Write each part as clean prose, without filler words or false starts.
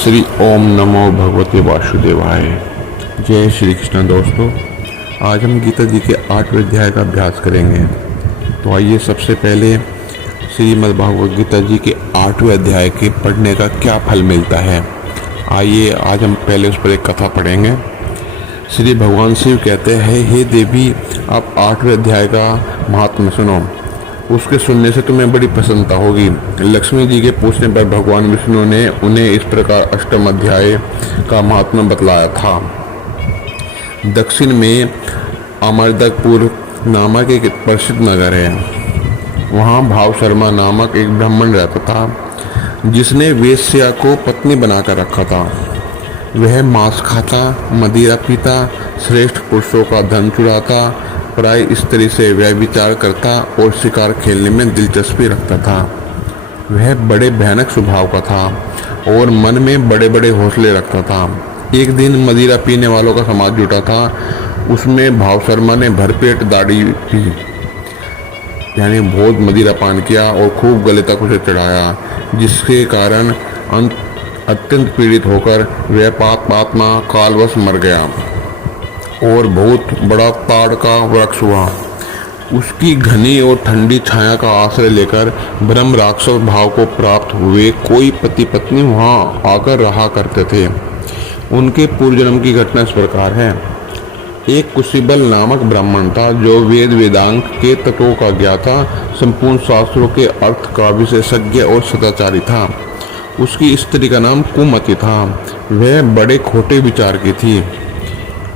श्री ओम नमो भगवते वासुदेवाय। जय श्री कृष्ण। दोस्तों, आज हम गीता जी के 8वें अध्याय का अभ्यास करेंगे। तो आइए सबसे पहले श्रीमद् भागवत गीता जी के 8वें अध्याय के पढ़ने का क्या फल मिलता है, आइए आज हम पहले उस पर एक कथा पढ़ेंगे। श्री भगवान शिव कहते हैं, हे देवी, आप 8वें अध्याय का महात्म्य सुनो, उसके सुनने से तुम्हें बड़ी प्रसन्नता होगी। लक्ष्मी जी के पूछने पर भगवान विष्णु ने उन्हें इस प्रकार 8वें अध्याय का महात्म्य बतलाया था। दक्षिण में अमरदकपुर नामक एक प्रसिद्ध नगर है। वहाँ भाव शर्मा नामक एक ब्राह्मण रहता था, जिसने वेश्या को पत्नी बनाकर रखा था। वह मांस खाता, मदिरा पीता, श्रेष्ठ पुरुषों का धन चुराता, प्राय स्त्री से व्यभिचार करता और शिकार खेलने में दिलचस्पी रखता था। वह बड़े भयानक स्वभाव का था और मन में बड़े बड़े हौसले रखता था। एक दिन मदिरा पीने वालों का समाज जुटा था। उसमें भाव शर्मा ने भरपेट दाढ़ी पी, यानी बहुत मदिरा पान किया और खूब गले तक उसे चढ़ाया, जिसके कारण अत्यंत पीड़ित होकर वह पापात्मा कालवश मर गया और बहुत बड़ा ताड़ का वृक्ष हुआ। उसकी घनी और ठंडी छाया का आश्रय लेकर ब्रह्म राक्षस भाव को प्राप्त हुए कोई पति पत्नी वहाँ आकर रहा करते थे। उनके पूर्व जन्म की घटना इस प्रकार है। एक कुशिबल नामक ब्राह्मण था, जो वेद वेदांग के तत्वों का ज्ञाता, संपूर्ण शास्त्रों के अर्थ का विशेषज्ञ और सदाचारी था। उसकी स्त्री का नाम कुमति था। वह बड़े खोटे विचार की थी।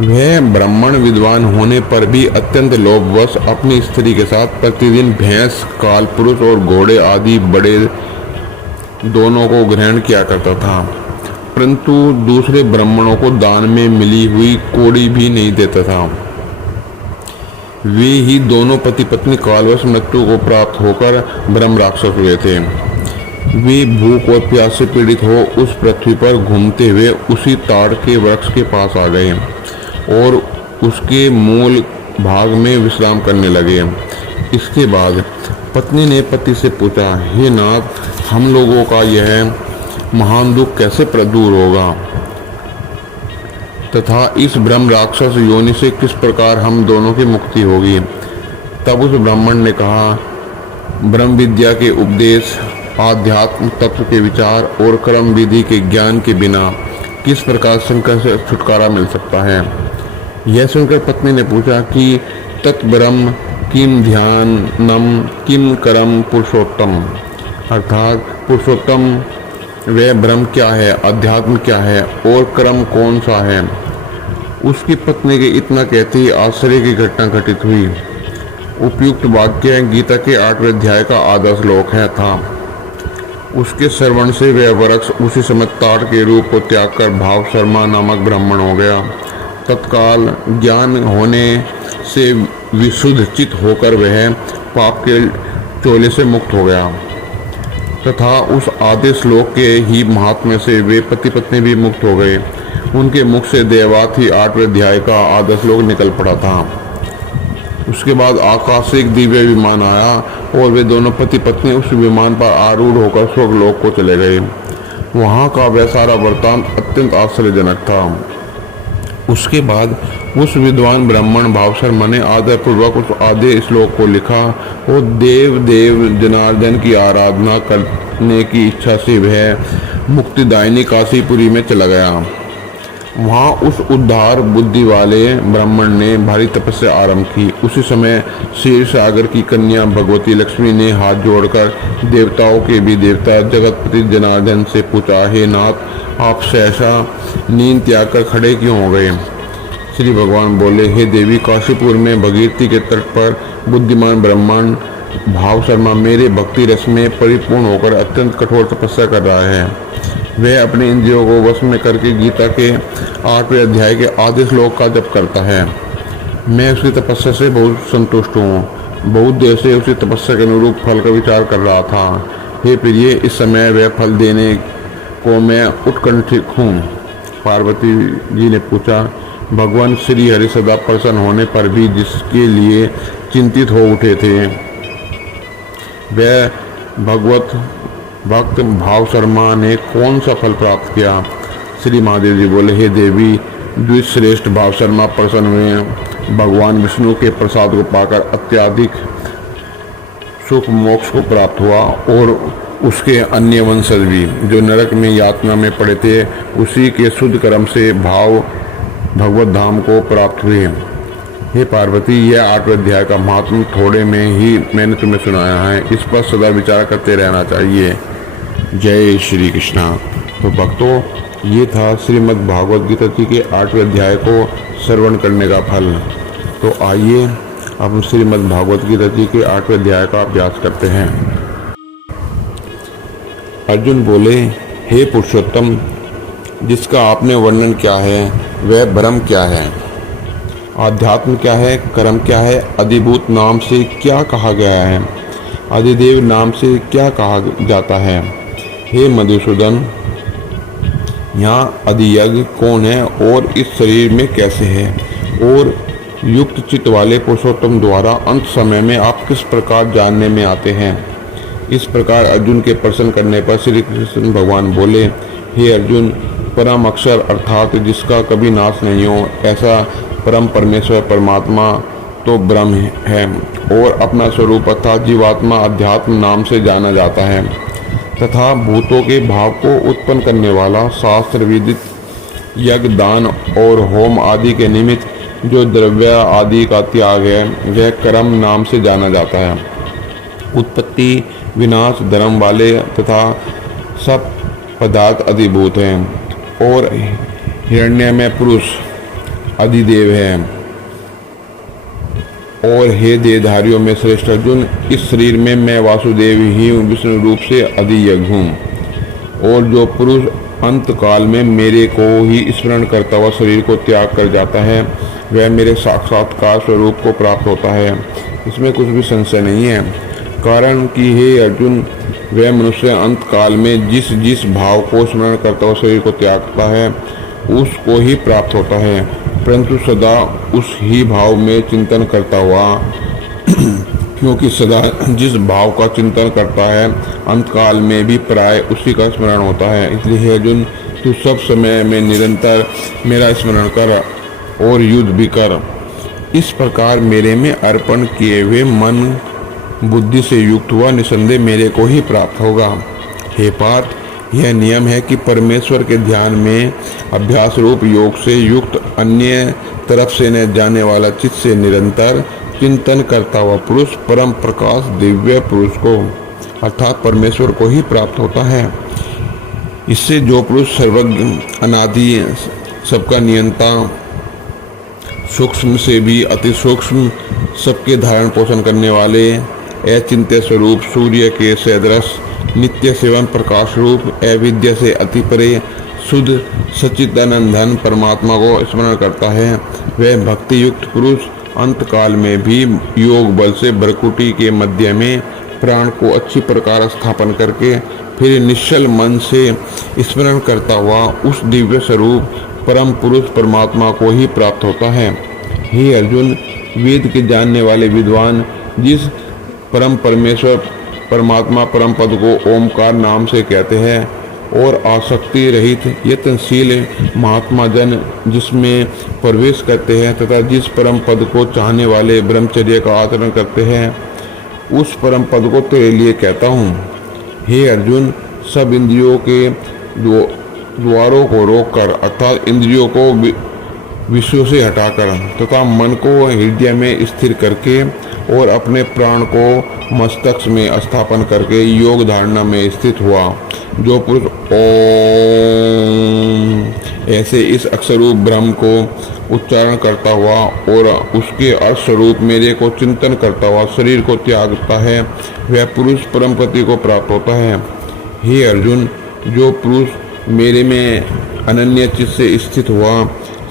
वह ब्राह्मण विद्वान होने पर भी अत्यंत लोभवश अपनी स्त्री के साथ प्रतिदिन भैंस, कालपुरुष और घोड़े आदि बड़े दोनों को ग्रहण किया करता था, परंतु दूसरे ब्राह्मणों को दान में मिली हुई कौड़ी भी नहीं देता था। वे ही दोनों पति पत्नी कालवश मृत्यु को प्राप्त होकर ब्रह्म राक्षस हुए थे। वे भूख और प्यास से पीड़ित हो उस पृथ्वी पर घूमते हुए उसी ताड़ के वृक्ष के पास आ गए और उसके मूल भाग में विश्राम करने लगे। इसके बाद पत्नी ने पति से पूछा, हे नाथ, हम लोगों का यह महान दुख कैसे दूर होगा तथा इस ब्रह्म राक्षस योनि से किस प्रकार हम दोनों की मुक्ति होगी। तब उस ब्राह्मण ने कहा, ब्रह्म विद्या के उपदेश, आध्यात्म तत्व के विचार और कर्म विधि के ज्ञान के बिना किस प्रकार संकट से छुटकारा मिल सकता है। यह सुनकर पत्नी ने पूछा कि तत्ब्रह्म किम ध्यानम किम करम पुरुषोत्तम, अर्थात पुरुषोत्तम वह ब्रह्म क्या है, अध्यात्म क्या है और कर्म कौन सा है। उसकी पत्नी के इतना कहते ही आश्चर्य की घटना घटित हुई। उपयुक्त वाक्य गीता के 8वें अध्याय का आधा श्लोक था। उसके श्रवण से वह वृक्ष उसी समय ताड़ के रूप को त्याग कर भाव शर्मा नामक ब्राह्मण हो गया। तत्काल ज्ञान होने से विशुद्ध चित होकर वह पाप के चोले से मुक्त हो गया तथा उस आधे श्लोक के ही महात्म्य से वे पति पत्नी भी मुक्त हो गए। उनके मुख से देवात ही 8वें अध्याय का आधा श्लोक निकल पड़ा था। उसके बाद आकाश से एक दिव्य विमान आया और वे दोनों पति पत्नी उस विमान पर आरूढ़ होकर स्वर्गलोक को चले गए। वहाँ का वह सारा वृत्तांत अत्यंत आश्चर्यजनक था। उसके बाद उस विद्वान ब्राह्मण भाव शर्मा ने आदरपूर्वक उस आधे श्लोक को लिखा और देव जनार्दन की आराधना करने की इच्छा से वह मुक्तिदायिनी काशीपुरी में चला गया। वहाँ उस उद्धार बुद्धि वाले ब्राह्मण ने भारी तपस्या आरंभ की। उसी समय क्षीर सागर की कन्या भगवती लक्ष्मी ने हाथ जोड़कर देवताओं के भी देवता जगतपति जनार्दन से पूछा, हे नाथ, आप सहसा नींद त्याग कर खड़े क्यों हो गए। श्री भगवान बोले, हे देवी, काशीपुर में भगीरथी के तट पर बुद्धिमान ब्राह्मण भाव शर्मा मेरे भक्ति रस में परिपूर्ण होकर अत्यंत कठोर तपस्या कर रहा है। वह अपने इंद्रियों को वश में करके गीता के 8वें अध्याय के आधे श्लोक का जप करता है। मैं उसकी तपस्या से बहुत संतुष्ट हूँ। बहुत देर से उसी तपस्या के अनुरूप फल का विचार कर रहा था। हे प्रिय, इस समय वह फल देने को मैं उत्कंठित हूँ। पार्वती जी ने पूछा, भगवान श्री हरि सदा प्रसन्न होने पर भी जिसके लिए चिंतित हो उठे थे, वह भगवत भक्त भाव शर्मा ने कौन सा फल प्राप्त किया? श्री महादेव जी बोले, हे देवी, द्विश्रेष्ठ भाव शर्मा प्रसन्न हुए। भगवान विष्णु के प्रसाद को पाकर अत्यधिक सुख मोक्ष को प्राप्त हुआ और उसके अन्य वंशज भी जो नरक में यातना में पड़े थे, उसी के शुद्ध कर्म से भाव भगवत धाम को प्राप्त हुए। हे पार्वती, यह 8वें अध्याय का महात्म थोड़े में ही मैंने तुम्हें सुनाया है, इस पर सदा विचार करते रहना चाहिए। जय श्री कृष्णा। तो भक्तों, ये था श्रीमद् भागवत गीता जी के 8वें अध्याय को श्रवण करने का फल। तो आइए अब श्रीमद् भागवत गीता जी के 8वें अध्याय का अभ्यास करते हैं। अर्जुन बोले, हे पुरुषोत्तम, जिसका आपने वर्णन किया है वह ब्रह्म क्या है, आध्यात्म क्या है, कर्म क्या है, अधिभूत नाम से क्या कहा गया है, अधिदेव नाम से क्या कहा जाता है। हे मधुसूदन, यहाँ अधियज्ञ कौन है और इस शरीर में कैसे है, और युक्त चित्त वाले पुरुषोत्तम द्वारा अंत समय में आप किस प्रकार जानने में आते हैं। इस प्रकार अर्जुन के प्रश्न करने पर श्री कृष्ण भगवान बोले, हे अर्जुन, परम अक्षर अर्थात जिसका कभी नाश नहीं हो, ऐसा परम परमेश्वर परमात्मा तो ब्रह्म है और अपना स्वरूप अर्थात जीवात्मा अध्यात्म नाम से जाना जाता है, तथा भूतों के भाव को उत्पन्न करने वाला शास्त्र विदित यज्ञ, दान और होम आदि के निमित्त जो द्रव्य आदि का त्याग है, वह कर्म नाम से जाना जाता है। उत्पत्ति विनाश धर्म वाले तथा सब पदार्थ अधिभूत हैं और हिरण्यमय पुरुष अधिदेव है। और हे देहधारियों में श्रेष्ठ अर्जुन, इस शरीर में मैं वासुदेव ही विष्णु रूप से अधियज्ञ हूँ, और जो पुरुष अंत काल में मेरे को ही स्मरण करता हुआ शरीर को त्याग कर जाता है, वह मेरे साक्षात्कार स्वरूप को प्राप्त होता है। इसमें कुछ भी संशय नहीं है। कारण कि हे अर्जुन, वह मनुष्य अंत काल में जिस जिस भाव को स्मरण करता हुआ शरीर को त्यागता है, उसको ही प्राप्त होता है, परंतु सदा उस ही भाव में चिंतन करता हुआ क्योंकि सदा जिस भाव का चिंतन करता है, अंतकाल में भी प्राय उसी का स्मरण होता है। इसलिए हे अर्जुन, तू सब समय में निरंतर मेरा स्मरण कर और युद्ध भी कर। इस प्रकार मेरे में अर्पण किए हुए मन बुद्धि से युक्त हुआ निसंदेह मेरे को ही प्राप्त होगा। हे पार्थ, यह नियम है कि परमेश्वर के ध्यान में अभ्यास रूप योग से युक्त अन्य तरफ से न जाने वाला चित्त से निरंतर चिंतन करता हुआ पुरुष परम प्रकाश दिव्य पुरुष को अर्थात परमेश्वर को ही प्राप्त होता है। इससे जो पुरुष सर्वज्ञ अनादि सबका नियंता, सूक्ष्म से भी अति सूक्ष्म, सबके धारण पोषण करने वाले, अचिंत्य स्वरूप सूर्य के सदृश, नित्य सेवन प्रकाश रूप, अविद्या से अति परे शुद्ध सच्चिदानंद परमात्मा को स्मरण करता है, वह भक्ति युक्त पुरुष अंत काल में भी योग बल से भ्रकुटी के मध्य में प्राण को अच्छी प्रकार स्थापन करके फिर निश्चल मन से स्मरण करता हुआ उस दिव्य स्वरूप परम पुरुष परमात्मा को ही प्राप्त होता है। हे अर्जुन, वेद के जानने वाले विद्वान जिस परम परमेश्वर परमात्मा परम पद को ओमकार नाम से कहते हैं और आसक्ति रहित यत्नशील महात्मा जन जिसमें प्रवेश करते हैं तथा जिस परम पद को चाहने वाले ब्रह्मचर्य का आचरण करते हैं, उस परम पद को तेरे लिए कहता हूँ। हे अर्जुन, सब इंद्रियों के द्वारों को रोककर अर्थात इंद्रियों को विषयों से हटाकर तथा मन को हृदय में स्थिर करके और अपने प्राण को मस्तक में स्थापन करके योग धारणा में स्थित हुआ जो पुरुष ओम ऐसे इस अक्षरूप ब्रह्म को उच्चारण करता हुआ और उसके अर्थ स्वरूप मेरे को चिंतन करता हुआ शरीर को त्यागता है, वह पुरुष परम पति को प्राप्त होता है। हे अर्जुन, जो पुरुष मेरे में अनन्य चित्त से स्थित हुआ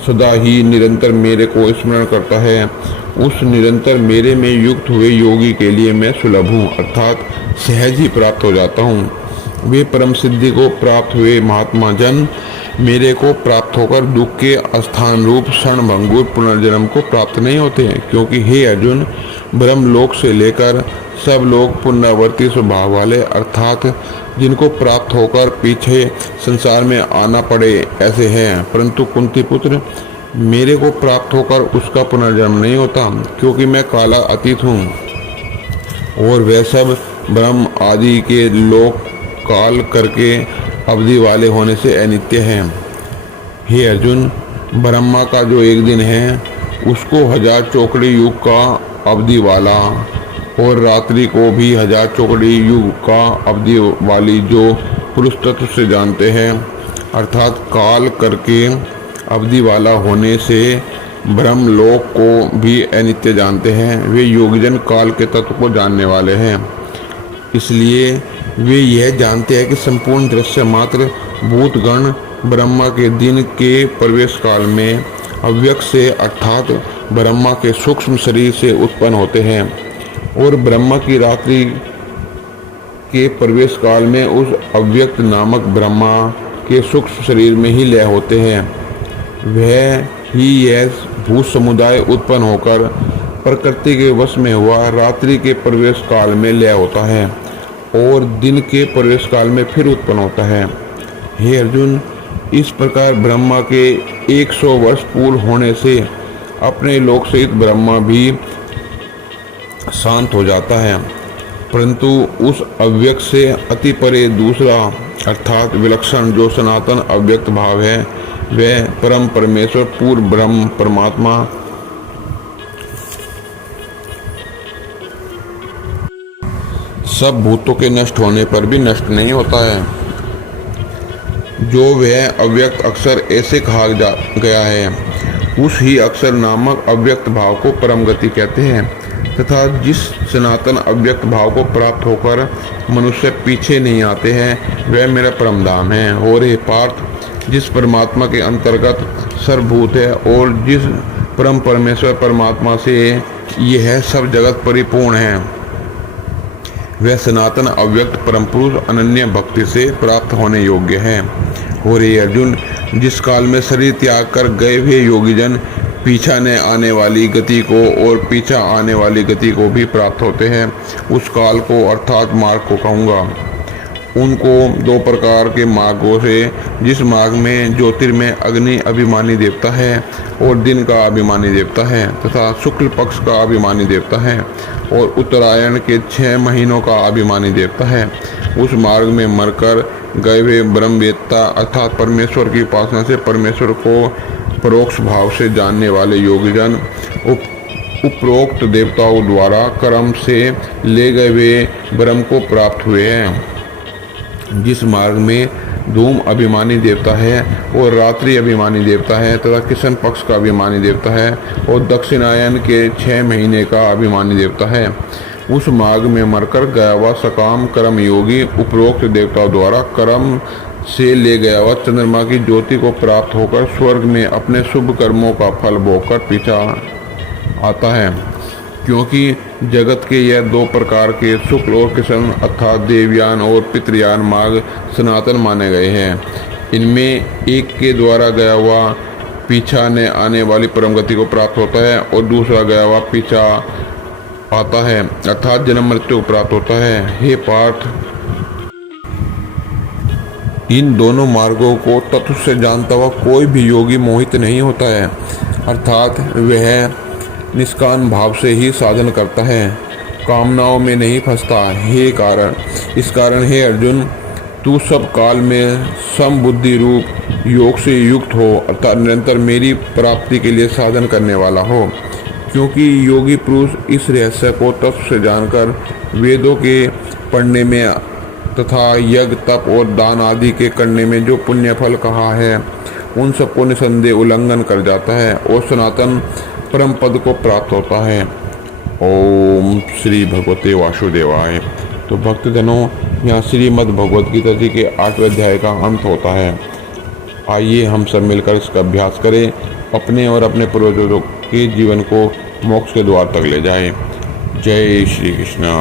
सदा ही निरंतर मेरे को स्मरण करता है, उस निरंतर मेरे में युक्त हुए योगी के लिए मैं सुलभ हूँ अर्थात सहज ही प्राप्त हो जाता हूँ। वे परम सिद्धि को प्राप्त हुए महात्मा जन मेरे को प्राप्त होकर दुख के स्थान रूप क्षणभंगुर पुनर्जन्म को प्राप्त नहीं होते हैं, क्योंकि हे अर्जुन, ब्रह्मलोक से लेकर सब लोग पुनरावर्ती स्वभाव वाले अर्थात जिनको प्राप्त होकर पीछे संसार में आना पड़े ऐसे हैं, परंतु कुंती पुत्र मेरे को प्राप्त होकर उसका पुनर्जन्म नहीं होता, क्योंकि मैं काला अतीत हूँ और वह सब ब्रह्म आदि के लोक काल करके अवधि वाले होने से अनित्य हैं। हे अर्जुन, ब्रह्मा का जो एक दिन है उसको 1000 चौकड़ी युग का अवधि वाला और रात्रि को भी 1000 चौकड़ी युग का अवधि वाली जो पुरुष तत्व से जानते हैं, अर्थात काल करके अवधि वाला होने से ब्रह्म लोक को भी अनित्य जानते हैं, वे योगजन काल के तत्व को जानने वाले हैं। इसलिए वे यह जानते हैं कि संपूर्ण दृश्य मात्र भूतगण ब्रह्मा के दिन के प्रवेश काल में अव्यक्त से अर्थात ब्रह्मा के सूक्ष्म शरीर से उत्पन्न होते हैं और ब्रह्मा की रात्रि के प्रवेश काल में उस अव्यक्त नामक ब्रह्मा के सूक्ष्म शरीर में ही लय होते हैं। वह ही यह भूत समुदाय उत्पन्न होकर प्रकृति के वश में हुआ रात्रि के प्रवेश काल में लय होता है और दिन के प्रवेश काल में फिर उत्पन्न होता है। हे अर्जुन, इस प्रकार ब्रह्मा के 100 वर्ष पूर्ण होने से अपने लोक सहित ब्रह्मा भी शांत हो जाता है, परंतु उस अव्यक्त से अति परे दूसरा अर्थात विलक्षण जो सनातन अव्यक्त भाव है, वह परम परमेश्वर पूर्ण ब्रह्म परमात्मा सब भूतों के नष्ट होने पर भी नष्ट नहीं होता है। जो वह अव्यक्त अक्षर ऐसे कहा गया है, उस ही अक्षर नामक अव्यक्त भाव को परम गति कहते हैं, तथा जिस सनातन अव्यक्त भाव को प्राप्त होकर मनुष्य पीछे नहीं आते हैं, वह मेरा परम धाम है। और हे पार्थ, जिस परमात्मा के अंतर्गत सर्वभूत है और जिस परम परमेश्वर परमात्मा से यह सब जगत परिपूर्ण है, वह सनातन अव्यक्त परम पुरुष अनन्य भक्ति से प्राप्त होने योग्य है। और हे अर्जुन, जिस काल में शरीर त्याग कर गए हुए योगीजन पीछा ने आने वाली गति को और पीछा आने वाली गति को भी प्राप्त होते हैं, उस काल को अर्थात मार्ग को कहूँगा। उनको 2 प्रकार के मार्गों से, जिस मार्ग में ज्योतिर्मय अग्नि अभिमानी देवता है और दिन का अभिमानी देवता है तथा शुक्ल पक्ष का अभिमानी देवता है और उत्तरायण के 6 महीनों का अभिमानी देवता है, उस मार्ग में मरकर गए हुए ब्रह्मवेत्ता अर्थात परमेश्वर की उपासना से परमेश्वर को परोक्ष भाव से जानने वाले योगीजन उपरोक्त देवताओं द्वारा कर्म से ले गए हुए ब्रह्म को प्राप्त हुए हैं। जिस मार्ग में धूम अभिमानी देवता है और रात्रि अभिमानी देवता है तथा किशन पक्ष का अभिमानी देवता है और दक्षिणायन के 6 महीने का अभिमानी देवता है, उस मार्ग में मरकर गया हुआ सकाम कर्म योगी उपरोक्त देवताओं द्वारा कर्म से ले गया हुआ चंद्रमा की ज्योति को प्राप्त होकर स्वर्ग में अपने शुभ कर्मों का फल भोगकर पीछा आता है। क्योंकि जगत के यह 2 प्रकार के शुक्ल और कृष्ण अर्थात देवयान और पितृयान मार्ग सनातन माने गए हैं। इनमें एक के द्वारा गया हुआ पीछा ने आने वाली परम गति को प्राप्त होता है और दूसरा गया हुआ पीछा आता है अर्थात जन्म मृत्यु को प्राप्त होता है। हे पार्थ, इन दोनों मार्गों को तत्व से जानता हुआ कोई भी योगी मोहित नहीं होता है, अर्थात वह निष्काम भाव से ही साधन करता है, कामनाओं में नहीं फंसता। इस कारण हे अर्जुन, तू सब काल में समबुद्धि रूप योग से युक्त हो अर्थात निरंतर मेरी प्राप्ति के लिए साधन करने वाला हो। क्योंकि योगी पुरुष इस रहस्य को तत्व से जानकर वेदों के पढ़ने में तथा यज्ञ तप और दान आदि के करने में जो पुण्य फल कहा है, उन सबको निसंदेह उल्लंघन कर जाता है और सनातन परम पद को प्राप्त होता है। ओम श्री भगवते वासुदेवाय। तो भक्तजनों, यहाँ श्रीमद् भगवद गीता जी के 8वें अध्याय का अंत होता है। आइए हम सब मिलकर इसका अभ्यास करें, अपने और अपने पूर्वजों के जीवन को मोक्ष के द्वार तक ले जाएं। जय श्री कृष्ण।